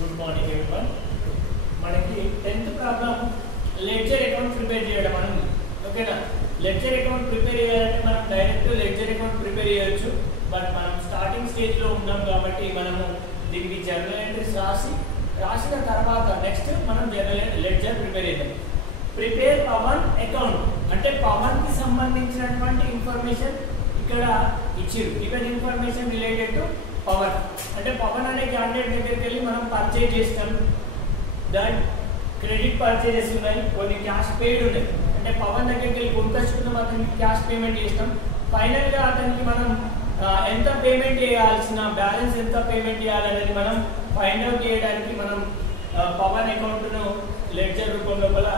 Good morning everyone. మనకి 10th problem ledger account prepare చేయడం అనేది ఓకేనా. లెడ్జర్ అకౌంట్ ప్రిపేర్ చేయాలంటే మనం డైరెక్ట్ లెడ్జర్ అకౌంట్ ప్రిపేర్ చేయొచ్చు. బట్ మనం స్టార్టింగ్ స్టేజ్ లో ఉన్నాం కాబట్టి మనము దీనికి జర్నల్ ఎంట్రీస్ రాసిన తర్వాత నెక్స్ట్ మనం జర్నల్ లెడ్జర్ ప్రిపేర్ చేద్దాం. ప్రిపేర్ పవన్ అకౌంట్ అంటే పవన్ కి సంబంధించినటువంటి ఇన్ఫర్మేషన్ ఇక్కడ ఇచ్చిరు. Given information related to Pavan అంటే పవన్ అనే క్యాండిడేట్ దగ్గరికి వెళ్ళి మనం పర్చేజ్ చేస్తాం. దాని క్రెడిట్ పర్చేజెస్ ఉన్నాయి, కొన్ని క్యాష్ పెయిడ్ ఉన్నాయి. అంటే పవన్ దగ్గరికి వెళ్ళి కొనుకొచ్చుకున్నాం, అతనికి క్యాష్ పేమెంట్ చేస్తాం. ఫైనల్ గా అతనికి మనం ఎంత పేమెంట్ చేయాల్సిన బ్యాలెన్స్ ఎంత పేమెంట్ చేయాలనేది మనం ఫైండ్ అవుట్ చేయడానికి మనం పవన్ అకౌంట్ ను లెడ్జర్ రూపం లోపల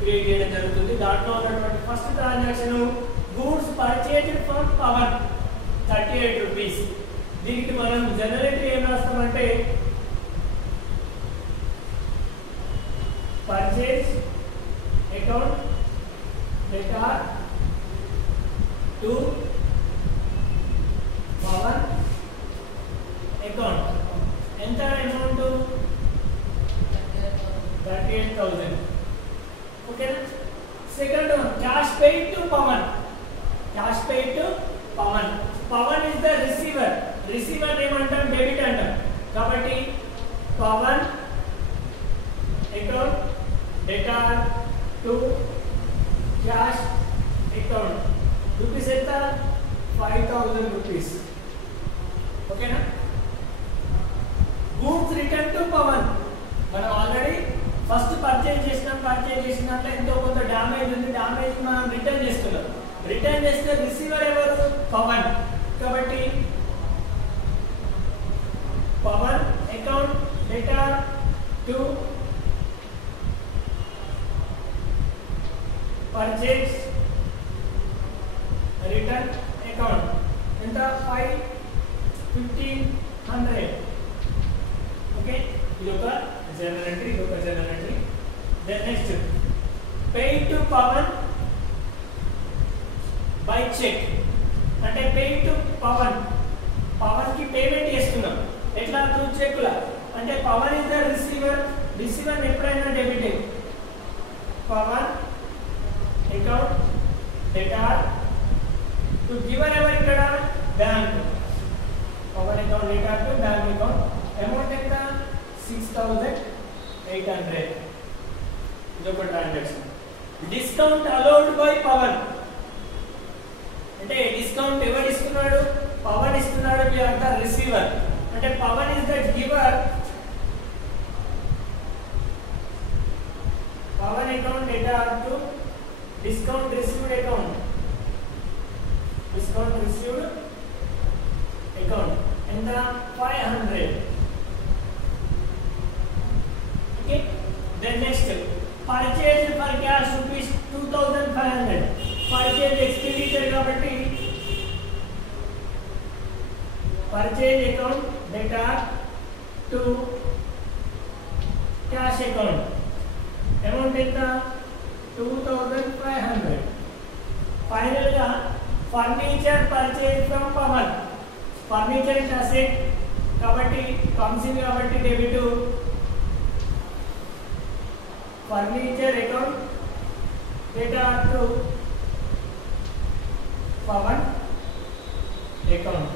క్రియేట్ చేయడం జరుగుతుంది. దాంట్లో ఉన్నటువంటి first transaction goods purchased from Pavan 38 rupees. దీనికి మనం జనరల్ ఎంట్రీ ఏం రాస్తామంటే purchase account debtor to Pavan account. ఎంత అమౌంట్ 38,000 ఓకేనా. Second one cash paid to Pavan. Cash paid to Pavan. Pavan is the receiver. Receiver ఏమంటాం డెబిట్ అంటాం కాబట్టి Pavan account debtor to cash account rupees ఎంత 5,000 రూపీస్ ఓకేనా. Goods return to Pavan. మనం ఆల్రెడీ ఫస్ట్ పర్చేజ్ చేసినట్లు ఎంతో కొంత డ్యామేజ్ ఉంది, డ్యామేజ్ మనం రిటర్న్ చేస్తున్నాం. రిటర్న్ చేస్తే రిసీవర్ ఎవరు పవన్ కాబట్టి Pavan account debtor to purchase return account ఎంత 1500 ఓకే. ఇది ఒక జనరల్ ఎంట్రీ, ఇది ఒక journal entry. Then next paid to Pavan by cheque అంటే పెయిడ్ టు పవన్. పవన్ కి పేమెంట్ చేస్తున్నాం ఎట్లా త్రూ చెక్ లా. అంటే Pavan is the receiver. Receiver ఎప్పుడైనా debit Pavan account debtor to giver ఎవర్ ఇక్కడ bank. Pavan account debtor to bank account. Amount ఎంత 6,800. ఇది ఒక transaction. Discount allowed by Pawan అంటే డిస్కౌంట్ ఎవరు ఇస్తున్నాడు పవన్ ఇస్తున్నాడు. వి ఆర్ ద రిసీవర్ అంటే Pavan is the giver. Pavan account debtor to discount received account. Discount received account ఎంత 500 okay. Then next purchase for cash rupees 2,500. Purchase expenditure కాబట్టి purchase account debtor to cash account. Amount ఎంత 2,500. Final గా furniture purchase from Pavan. Furniture is asset కాబట్టి comes in కాబట్టి debit furniture account debtor to Pavan account.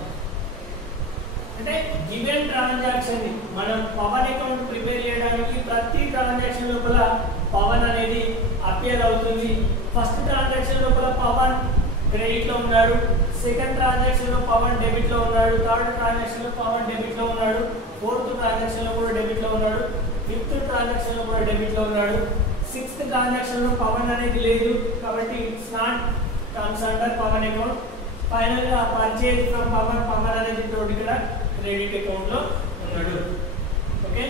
అంటే given transaction మనం Pavan account prepare చేయడానికి ప్రతి transaction లోపల పవన్ అనేది అపియర్ అవుతుంది. ఫస్ట్ ట్రాన్సాక్షన్ లోపల పవన్ క్రెడిట్ లో ఉన్నాడు, సెకండ్ ట్రాన్సాక్షన్ లో పవన్ డెబిట్ లో ఉన్నాడు, థర్డ్ ట్రాన్సాక్షన్ లో పవన్ డెబిట్ లో ఉన్నాడు, ఫోర్త్ ట్రాన్సాక్షన్ లో కూడా డెబిట్ లో ఉన్నాడు, ఫిఫ్త్ ట్రాన్సాక్షన్ లో కూడా డెబిట్ లో ఉన్నాడు, సిక్స్త్ ట్రాన్సాక్షన్ లో పవన్ అనేది లేదు కాబట్టి it's not comes under Pavan account. Final గా పర్చేజ్ ఫ్రమ్ పవన్ అనేది తోటి ఇక్కడ క్రెడిట్ అకౌంట్ లో ఉన్నాడు okay.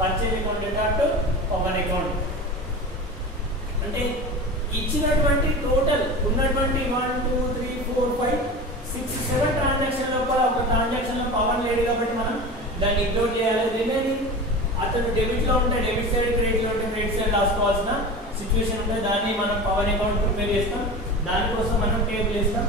Purchase account debtor to Pavan account అంటే ఇచ్చినటువంటి టోటల్ ఉన్నటువంటి 1 2 3 4 5 6 7 ట్రాన్సాక్షన్ లోపల ఒక ట్రాన్సాక్షన్ లో పవన్ లేదు కాబట్టి మనం దాన్ని ఇగ్నోర్ చేయాలి. రిమైనింగ్ అతను డెబిట్ లో ఉంటే డెబిట్ సైడ్, క్రెడిట్ లో ఉంటే క్రెడిట్ సైడ్ రాసుకోవాల్సిన సిచ్యువేషన్ ఉంటే దాన్ని మనం పవన్ అకౌంట్ ప్రిపేర్ చేస్తాం. దానికోసం మనం టేబుల్ వేస్తాం.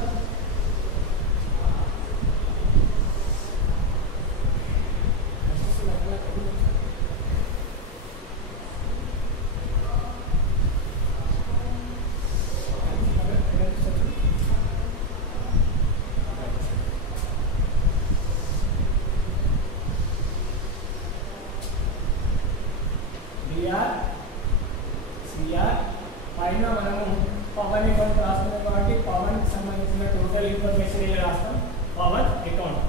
సిఆర్ పైన మనము పవన్ అకౌంట్ రాస్తున్నాం కాబట్టి పవన్ కి సంబంధించిన టోటల్ ఇన్ఫర్మేషన్ ఇలా రాస్తాం. Pavan account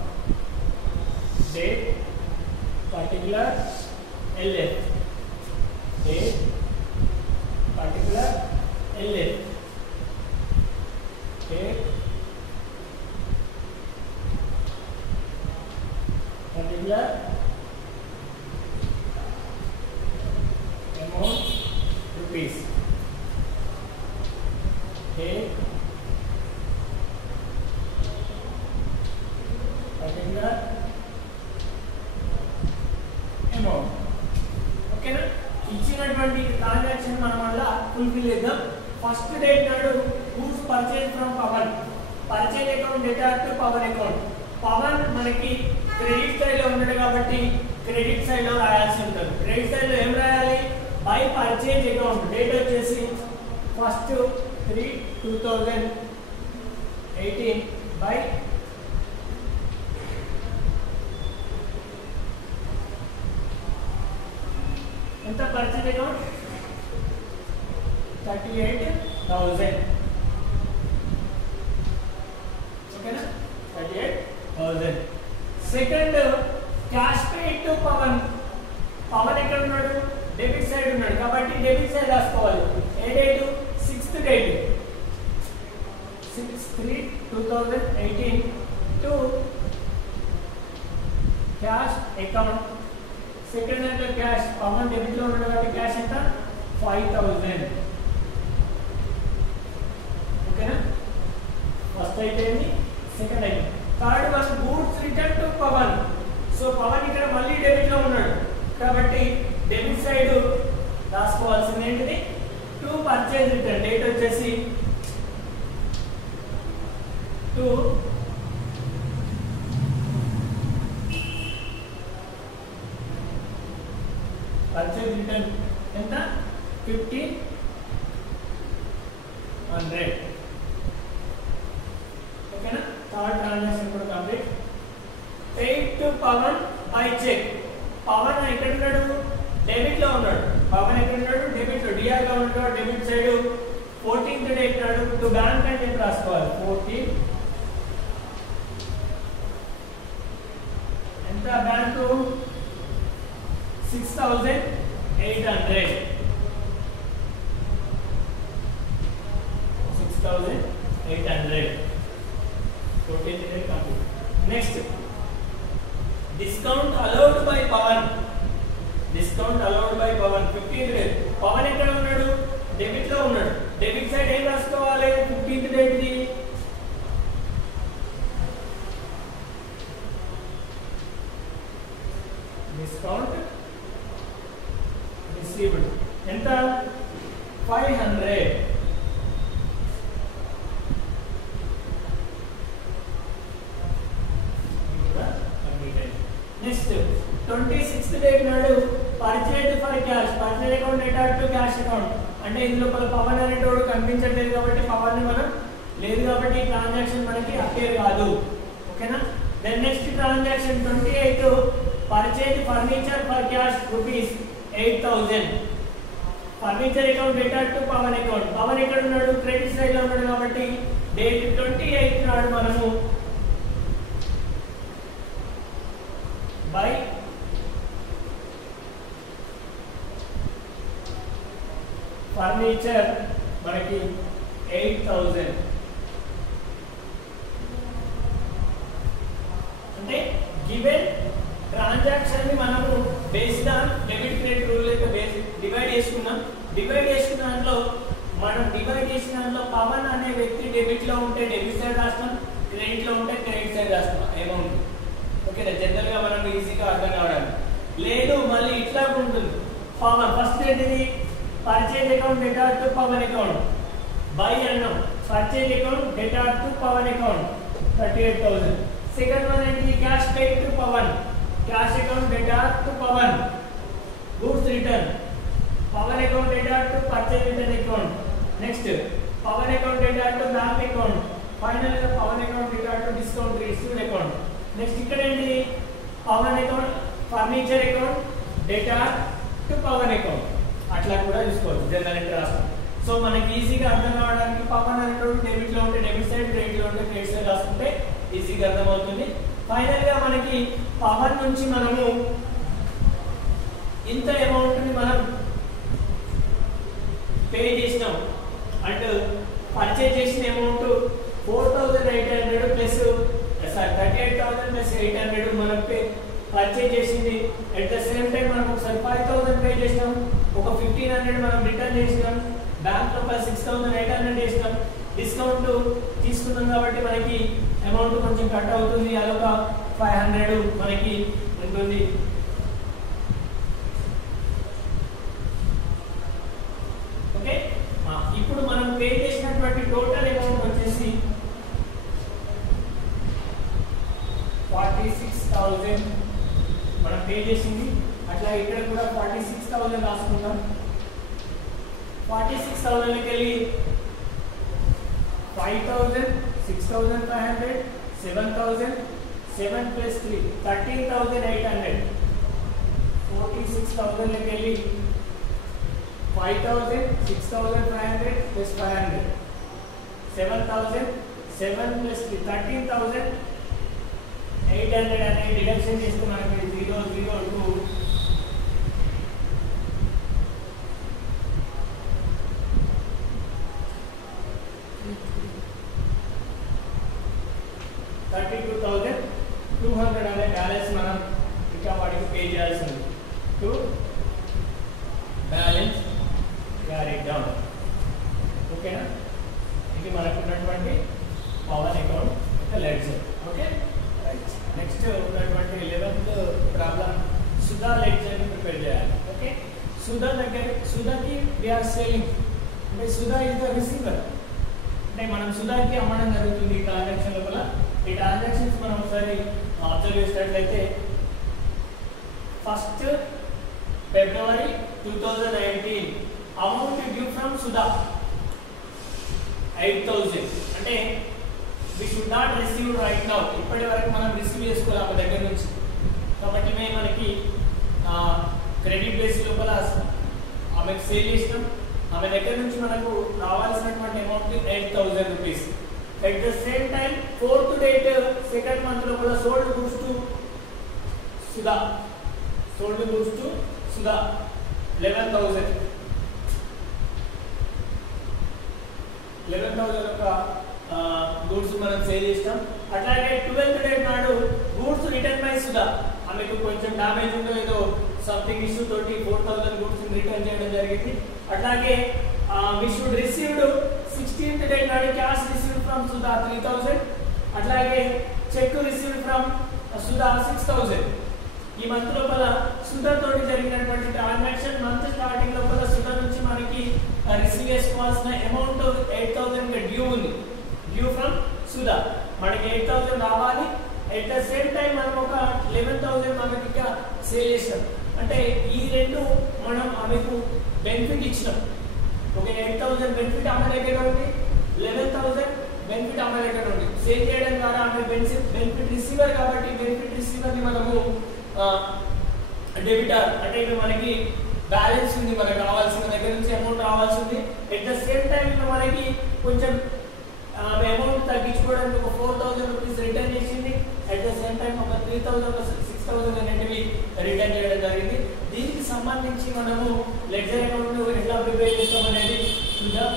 date particular LF date particular LF date particular amount rupees date particular amount. ఓకేనా? ఇచ్చినటువంటి ట్రాన్సాక్షన్ మనం వల్ల ఫుల్ఫిల్ చేద్దాం. ఫస్ట్ డేట్ నాడు goods purchase from Pavan, purchase account debtor to Pavan account. Pavan మనకి క్రెడిట్ సైడ్ లో ఉన్నాడు కాబట్టి క్రెడిట్ సైడ్ లో రాయాల్సి ఉంటుంది. క్రెడిట్ సైడ్ లో ఏం రాయాలి? బై పర్చేజ్ అకౌంట్ డేట్ వచ్చేసి ఫస్ట్ 3/2018 by ఎంత పర్చేజ్ అకౌంట్ 38,000. ఓకేనా? 38,000. Second cash paid to Pavan. Pavan ఎక్కడ ఉన్నాడు? డెబిట్ సైడ్ ఉన్నాడు కాబట్టి డెబిట్ సైడ్ రాసుకోవాలి. ఏ date? 6th date 6/3/2018 to cash account. Second అంటే క్యాష్ పవన్ డెబిట్ లో ఉన్నాడు కాబట్టి క్యాష్ ఎంత? 5,000. ఓకేనా? ఫస్ట్ అయిపోయింది. సెకండ్ అయిపోయింది. Third one goods return to Pavan. So Pavan ఇక్కడ మళ్ళీ డెబిట్ లో ఉన్నాడు కాబట్టి డెబిట్ సైడ్ రాసుకోవాల్సింది ఏంటిది? టు పర్చేజ్ రిటర్న్ డేట్ వచ్చేసి 2 పర్చేజ్ రిటర్న్ ఎంత? 1,500. ఓకేనా? థర్డ్ ట్రాన్సాక్షన్ కూడా complete. Paid to Pavan by cheque. Pavan ఎక్కడ ఉన్నాడు? డెబిట్ లో ఉన్నాడు. పవన్ ఎక్కడ ఉన్నాడు? డెబిట్ లో. డిఆర్ గా ఉన్నాడు. డెబిట్ సైడ్ 14th డేట్ నాడు టు బ్యాంక్ అని చెప్పి రాసుకోవాలి. 14 ఎంత? Bank 6,800. 6,800. 14th date complete. Next discount allowed by Pavan. Discount allowed by Pavan 15th date. Pavan ఎక్కడ ఉన్నాడు? డెబిట్ లో ఉన్నాడు. డెబిట్ సైడ్ ఏం రాసుకోవాలి? 15th date the discount received ఎంత? 500. నెక్స్ట్ 26th డేట్ నాడు purchase for cash. Purchase account debtor to cash account. అంటే ఇందులో పవన్ అనేటోడు కనిపించట్లేదు కాబట్టి పవన్ ని మనం లేదు కాబట్టి ఈ ట్రాన్సాక్షన్ మనకి అపేర్ కాదు. ఓకేనా? Then next transaction 28 purchase furniture for cash ₹8,000. Furniture account debtor to Pavan account. Pavan ఎక్కడ ఉన్నాడు? క్రెడిట్ సైడ్ లో ఉన్నాడు కాబట్టి డేట్ 28 నాడు మనము బై ఫర్నిచర్ మనకి 8,000. అంటే గివెన్ ట్రాన్సాక్షన్ ని మనము based on debit credit rule అయితే డివైడ్ చేసుకున్నాం. డివైడ్ చేసిన దాంట్లో మనం డివైడ్ చేసిన దాంట్లో పవన్ అనే వ్యక్తి డెబిట్ లో ఉంటే డెబిట్ సైడ్ రాస్తాం, క్రెడిట్ లో ఉంటే క్రెడిట్ సైడ్ రాస్తాం అమౌంట్. ఓకేనా? జనరల్ గా మనం ఈజీగా అర్థం కావడానికి. లేదు మళ్ళీ ఇట్లా ఉంటుంది. పవన్ ఫస్ట్ ఏంటిది? Purchase account debtor to Pavan account by అన్నాం. Purchase account debtor to Pavan account 38,000. Second one ఏంటిది? Cash paid to Pavan. Cash account debtor to Pavan. Goods return Pavan account debtor to purchase return account. Next Pavan account debtor to bank account. Final గా Pavan account debtor to discount received account. Next ఇక్కడ ఏంటి? Pavan account furniture account debtor to Pavan account. అట్లా కూడా చూసుకోవచ్చు general entry రాస్తాం. So మనకి ఈజీగా అర్థం కావడానికి పవన్ అనేటువంటి డెబిట్ లో ఉంటే డెబిట్ సైడ్, క్రెడిట్ లో ఉంటే క్రెడిట్ సైడ్ రాసుకుంటే ఈజీగా అర్థమవుతుంది. ఫైనల్ గా మనకి పవన్ నుంచి మనము ఇంత అమౌంట్ ని మనం పే చేసినాం అండ్ పర్చేజ్ చేసిన అమౌంట్ 4,800 ప్లస్ 38,000 ప్లస్ 800 మనం పర్చేజ్ చేసింది. అట్ ద సేమ్ టైం మనం ఒకసారి 5,000 పే చేసినాం, ఒక 1,500 మనం రిటర్న్ చేసినాం, బ్యాంక్ లో 6,800 చేసినాం, డిస్కౌంట్ తీసుకున్నాం కాబట్టి మనకి అమౌంట్ కొంచెం కట్ అవుతుంది, అదొక 500 మనకి ఉంటుంది. ఓకే, ఇప్పుడు మనం పే చేసినటువంటి టోటల్ అమౌంట్ వచ్చేసి 46,000 మనం పే చేసింది. అట్లా ఇక్కడ కూడా 46,000 రాసుకుంటాం. 46,000కి వెళ్ళి 5,000, 6,500, 7,000, 7 plus 3 13,800. 46,000కి వెళ్ళి 5,000, 6,500 plus 500, 7,000, 7 plus 3 13,800 అనే డిడక్షన్ చేస్తే మనకి 002 32,200 అనే బ్యాలెన్స్ మనం ఇంకా వాడికి పే చేయాల్సింది. To balance carry down. ఓకేనా, ఇది మనకు ఉన్నటువంటి పవన్ అకౌంట్ యొక్క లెడ్జర్. ఓకే, నెక్స్ట్ ఉన్నటువంటి 11th ప్రాబ్లం సుధా లెడ్జర్ ని ప్రిపేర్ చేయాలి. ఓకే, సుధాకి వి ఆర్ సేలింగ్ అంటే సుధా ఇస్ ద రిసీవర్. అంటే మనం సుధాకి అమ్మడం జరుగుతుంది ఈ ట్రాన్సాక్షన్ లోపల. ఈ ట్రాన్సాక్షన్స్ మనం ఒకసారి అబ్జర్వ్ చేసినట్లయితే 1st February 2019 amount due from Sudha 8,000. అంటే we should not receive right now. ఇప్పటి వరకు మనం రిసీవ్ చేసుకోవాలి ఆమె దగ్గర నుంచి, కాబట్టి మేము మనకి క్రెడిట్ బేస్ లోపల ఆమెకు సేల్ చేసినాం. ఆమె దగ్గర నుంచి మనకు రావాల్సినటువంటి amount 8,000 rupees. At the same time 4th date 2nd month లో కూడా సోల్డ్ గూడ్స్ టు సుధా 11,000 ఒక గూడ్స్ మనం సేల్ చేస్తాం. అట్లాగే 12th date నాడు గూడ్స్ రిటర్న్ బై సుధా, ఆమెకు కొంచెం డ్యామేజ్ ఉందో ఏదో సంథింగ్ ఇష్యూ తోటి 4,000 గూడ్స్ రిటర్న్ చేయడం జరిగింది. అట్లాగే we should received 16th date నాడు క్యాష్ రిసీవ్డ్ ఫ్రమ్ సుధా 3,000. అట్లాగే చెక్ రిసీవ్డ్ ఫ్రమ్ సుధా 6,000. ఈ మంత్ లోపల సుధా తోటి జరిగినటువంటి ట్రాన్సాక్షన్ మంత్ స్టార్టింగ్ లోపల సుధా నుంచి మనకి రిసీవ్ చేసుకోవాల్సిన అమౌంట్ 8,000 డ్యూ ఉంది. డ్యూ ఫ్రమ్ సుధా మనకి 8,000 రావాలి. అట్ ద సేమ్ టైం మనం ఒక 11,000 మనకి ఇంకా సేల్ చేస్తాం. అంటే ఈ రెండు మనం ఆమెకు బెనిఫిట్ ఇచ్చినాం. ఓకే, 8,000 బెనిఫిట్ ఆమె దగ్గర ఉంది, 11,000 బెనిఫిట్ ఆమె దగ్గర ఉంది. సేల్ చేయడం ద్వారా ఆమె బెనిఫిట్ రిసీవర్ కాబట్టి బెనిఫిట్ రిసీవర్ ని మనము డెబిటర్ అంటే ఇప్పుడు మనకి బ్యాలెన్స్ ఉంది, మనకు రావాల్సిన దగ్గర నుంచి అమౌంట్ రావాల్సింది. అట్ ద సేమ్ టైం మనకి కొంచెం అమౌంట్ తగ్గించుకోవడానికి ఒక 4,000 రూపీస్ రిటర్న్ చేసింది. అట్ ద సేమ్ టైం ఒక 3,000 6,000 అనేటివి రిటర్న్ చేయడం జరిగింది. దీనికి సంబంధించి మనము లెడ్జర్ అకౌంట్ ఎట్లా ప్రిపేర్ చేస్తాం అనేది చూద్దాం.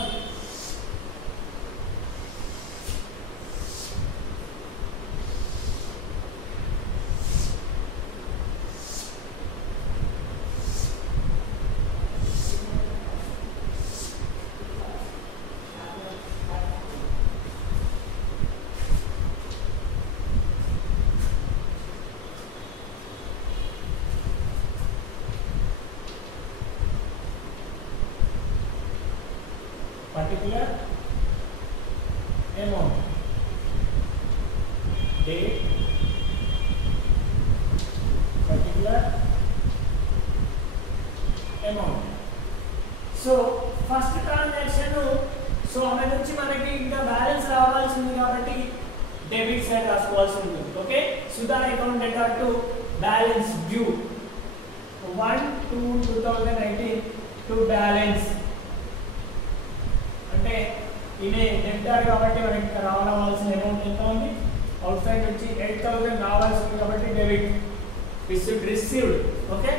particular amount, date, particular amount. So first transaction, so ఆమె నుంచి మనకి ఇంకా బ్యాలెన్స్ రావాల్సింది కాబట్టి డెబిట్ సైడ్ రాసుకోవాల్సి ఉంటుంది. Okay, Sudha account debtor to balance due 1/2/2019 to ఈమె డెబ్టర్ కాబట్టి మనకి రావాల్సిన అమౌంట్ ఎంత ఉంది, అవుట్ సైడ్ నుంచి 8000 రావాల్సింది కాబట్టి debit received. Okay,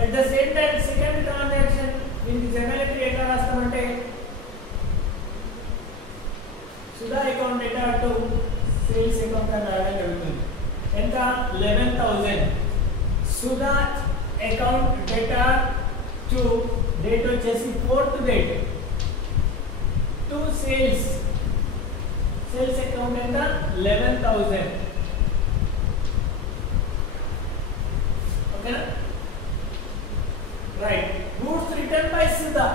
at the same time second transaction దీనికి జనరల్ ఎట్లా రాస్తామంటే Sudha account debtor to sales account అని రాయడం జరుగుతుంది. ఎంత 11000 Sudha account debtor to date వచ్చేసి 4th date to sales account ఎంత 11000. ఓకేనా, right. Goods return by Sudha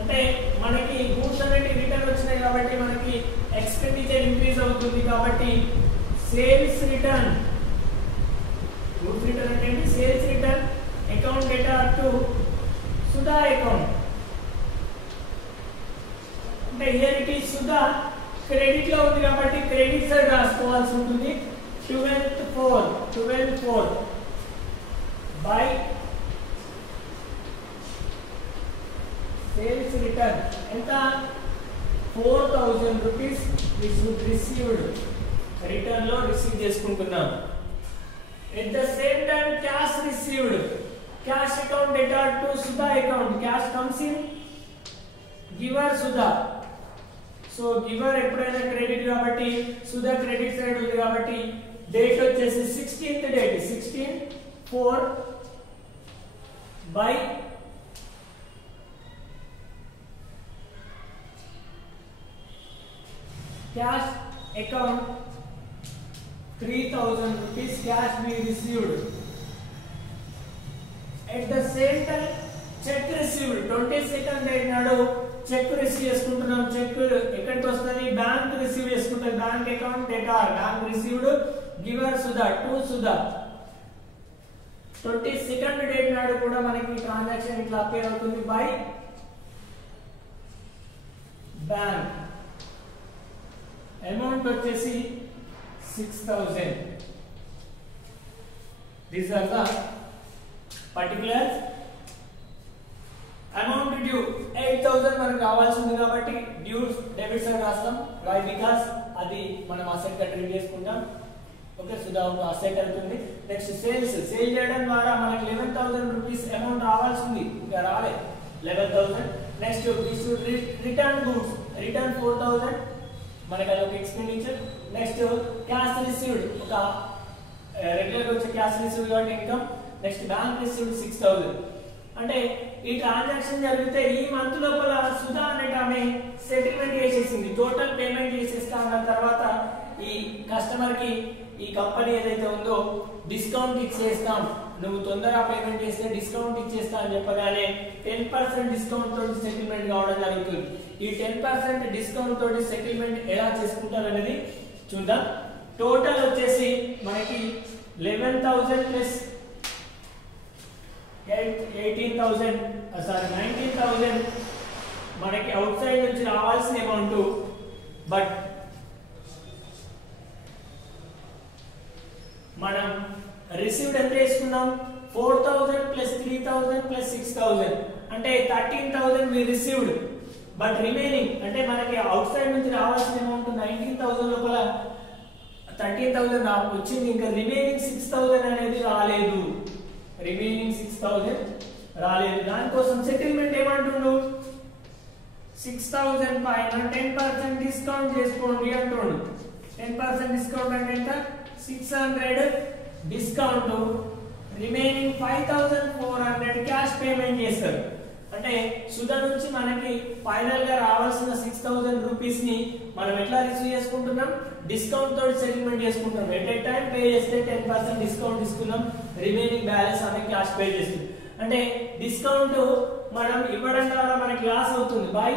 అంటే మనకి గూడ్స్ అనేది రిటర్న్ వచ్చినాయి కాబట్టి మనకి ఎక్స్పెండిచర్ ఇంక్రీజ్ అవుతుంది కాబట్టి సేల్స్ రిటర్న్, గూడ్స్ రిటర్న్ అంటే ఏంటి, sales return account debtor to Sudha account. అంటే here it is Sudha credit లో ఉంది కాబట్టి క్రెడిట్ సైడ్ రాసుకోవాల్సి ఉంటుంది. 12/4 బై సేల్స్ రిటర్న్ ఎంత 4000 రూపీస్ రిసీవ్డ్, రిటర్న్ లో రిసీవ్ చేసుకుంటున్నాం. At the same time cash received, cash account debtor to Sudha account, cash comes in giver Sudha. So giver ఎప్పుడైనా credit కాబట్టి Sudha credit side ఉంది కాబట్టి డేట్ వచ్చేసి 16th date 16/4 by cash account 3000 rupees cash be received. At the same time check received 22nd date నాడు check receive చేసుకుంటున్నాం. Check ఎక్కడికి వస్తుంది, bank receive చేసుకుంటుంది. Bank account data bank received giver Sudha to Sudha. 22nd date నాడు కూడా మనకి transaction ఇట్లా appear అవుతుంది బై బ్యాంక్. అమౌంట్ వచ్చేసి 6000. These are the particular amount due. 8000 మనకు కావాల్సింది కాబట్టి డ్యూ డెబిట్ సైడ్ రాస్తాం. వై, బికాస్ అది మనం అసెట్ గా ట్రీట్ చేసుకుంటాం. ఓకే, సుధా ఒక అసెట్ అవుతుంది. నెక్స్ట్ సేల్ చేయడం ద్వారా మనకి 11000 రూపీస్ అమౌంట్ రావాల్సింది, ఇంకా రాలే 11000. నెక్స్ట్ రిటర్న్ గూడ్స్, రిటర్న్ 4000 మనకి అది ఒక ఎక్స్పెండిచర్. నెక్స్ట్ క్యాష్ రిసీవ్డ్, ఒక రెగ్యులర్ వచ్చే క్యాష్ రిసీవ్డ్ కాబట్టి ఇన్కమ్. Next bank received 6000. అంటే ఈ ట్రాన్సాక్షన్ జరిగితే ఈ మంత్ లోపల సుధా అనేది ఆమె సెటిల్మెంట్ చేసేసింది, టోటల్ పేమెంట్ చేసేస్తా అన్న తర్వాత ఈ కస్టమర్ కి ఈ కంపెనీ ఏదైతే ఉందో డిస్కౌంట్ ఇచ్చేస్తాం, నువ్వు తొందరగా పేమెంట్ చేస్తే డిస్కౌంట్ ఇచ్చేస్తా అని చెప్పగానే 10% డిస్కౌంట్ తోటి సెటిల్మెంట్ కావడం జరుగుతుంది. ఈ 10% డిస్కౌంట్ తోటి సెటిల్మెంట్ ఎలా చేసుకుంటారు అనేది చూద్దాం. టోటల్ వచ్చేసి మనకి 11,000 ప్లస్ 19,000 మనకి అవుట్ సైడ్ నుంచి రావాల్సిన అమౌంట్. బట్ మనం రిసీవ్డ్ ఎంత చేసుకున్నాం, 4,000 ప్లస్ 3,000 ప్లస్ 6,000 అంటే 13,000 వి రిసీవ్డ్. బట్ రిమైనింగ్ అంటే మనకి అవుట్ సైడ్ నుంచి రావాల్సిన అమౌంట్ 19,000 లోపల 13,000 వచ్చింది, ఇంకా రిమైనింగ్ 6,000 అనేది రాలేదు. రిమైనింగ్ 6,000 రాలేదు. దానికోసం సెటిల్మెంట్ ఏమంటుండు, 6,000 పైన 10% డిస్కౌంట్ చేసుకోండి అంటుండు. 10% డిస్కౌంట్ అంటే ఎంత, 600 డిస్కౌంట్, రిమైనింగ్ 5,400 క్యాష్ పేమెంట్ చేస్తారు. అంటే సుధా నుంచి మనకి ఫైనల్ గా రావాల్సిన 6,000 రూపీస్ ని మనం ఎట్లా రిసీవ్ చేసుకుంటున్నాం, డిస్కౌంట్ తోటి సెటిల్మెంట్ చేసుకుంటాం. ఎట్ ఏ టైం పే చేస్తే 10% డిస్కౌంట్ తీసుకున్నాం, రిమైనింగ్ బ్యాలెన్స్ ఆమె క్యాష్ పే చేస్తుంది. అంటే డిస్కౌంట్ మనం ఇవ్వడం ద్వారా మనకి లాస్ అవుతుంది. By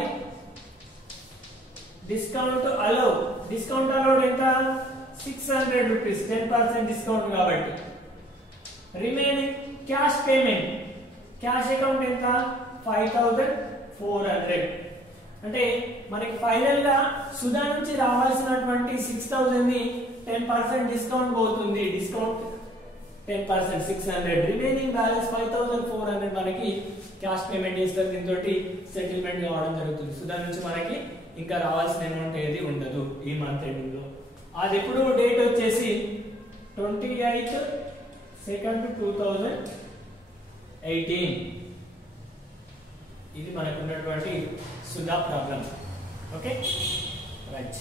discount allow, discount allowed ఎంత 600 రూపీస్, 10% డిస్కౌంట్ కాబట్టి. Remaining cash payment, cash account ఎంత 5,400. అంటే మనకి ఫైనల్ గా సుధా నుంచి రావాల్సినటువంటి 6,000 ని 10% డిస్కౌంట్ పోతుంది. డిస్కౌంట్ 10% 600, రిమైనింగ్ బ్యాలెన్స్ 5400 మనకి క్యాష్ పేమెంట్ చేస్తారు, దీంతో సెటిల్మెంట్ కావడం జరుగుతుంది. సో దాని నుంచి మనకి ఇంకా రావాల్సిన అమౌంట్ ఏది ఉండదు ఈ మంత్ ఎండింగ్ లో. అది ఎప్పుడు డేట్ వచ్చేసి 28/2/2018. ఇది మనకు ఉన్నటువంటి సుధా ప్రాబ్లం. Okay right.